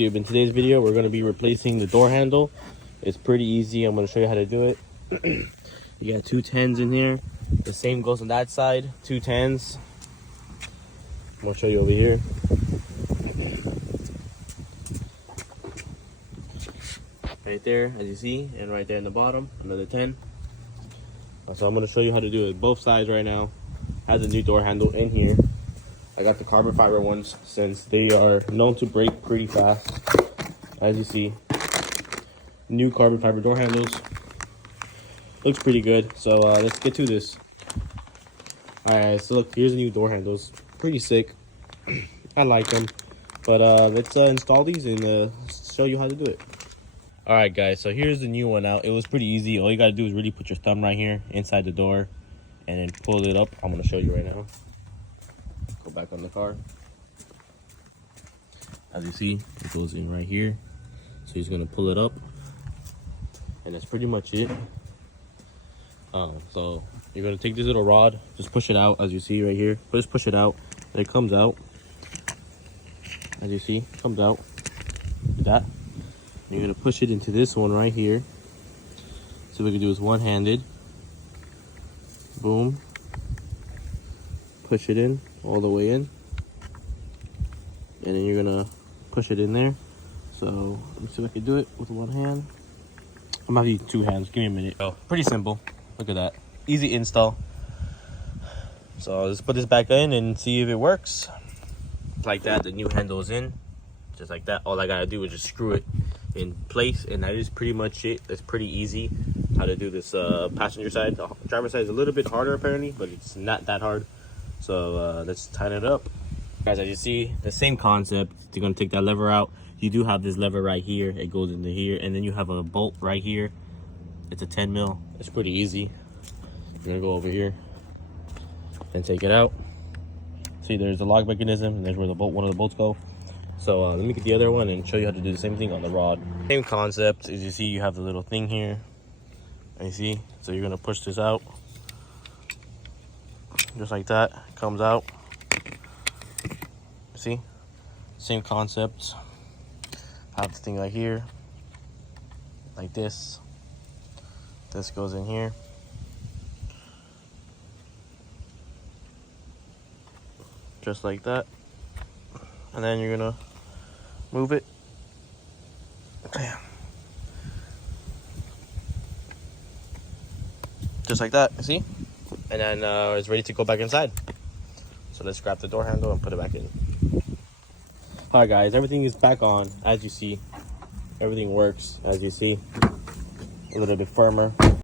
YouTube. In today's video, we're going to be replacing the door handle. It's pretty easy. I'm going to show you how to do it. You got 2 10s in here. The same goes on that side. 2 10s. I'm going to show you over here. Right there, as you see, and right there in the bottom, another 10. So I'm going to show you how to do it both sides right now. Has a new door handle in here. I got the carbon fiber ones since they are known to break pretty fast. As you see, new carbon fiber door handles. Looks pretty good. So let's get to this. Alright, so look, here's the new door handles. Pretty sick. I like them. But let's install these and show you how to do it. Alright guys, so here's the new one out. It was pretty easy. All you gotta do is really put your thumb right here inside the door and then pull it up. I'm gonna show you right now. Go back on the car. As you see, it goes in right here. So he's gonna pull it up, and that's pretty much it. So you're gonna take this little rod, just push it out, as you see right here. Just push it out, and it comes out. As you see, comes out like that. And you're gonna push it into this one right here. So what we can do is one-handed. Boom. Push it in all the way in, and then you're gonna push it in there. So let me see if I can do it with one hand. I'm gonna use 2 hands. Give me a minute. Oh, pretty simple. Look at that, easy install. So I'll just put this back in and see if it works. Like that, the new handle is in, just like that. All I gotta do is just screw it in place, and that is pretty much it. That's pretty easy how to do this. Passenger side, the driver's side is a little bit harder apparently, but it's not that hard. So let's tighten it up. Guys, as you see, the same concept. You're gonna take that lever out. You do have this lever right here. It goes into here, and then you have a bolt right here. It's a 10 mil. It's pretty easy. You're gonna go over here and take it out. See, there's the lock mechanism, and there's where the bolt, one of the bolts go. So let me get the other one and show you how to do the same thing on the rod. Same concept. As you see, you have the little thing here. And you see, so you're gonna push this out. Just like that, comes out. See, same concept. Have the thing right here, like this. This goes in here. Just like that. And then you're gonna move it. Bam. Just like that, see? And then it's ready to go back inside. So let's grab the door handle and put it back in. Alright guys, everything is back on. As you see, everything works. As you see, a little bit firmer.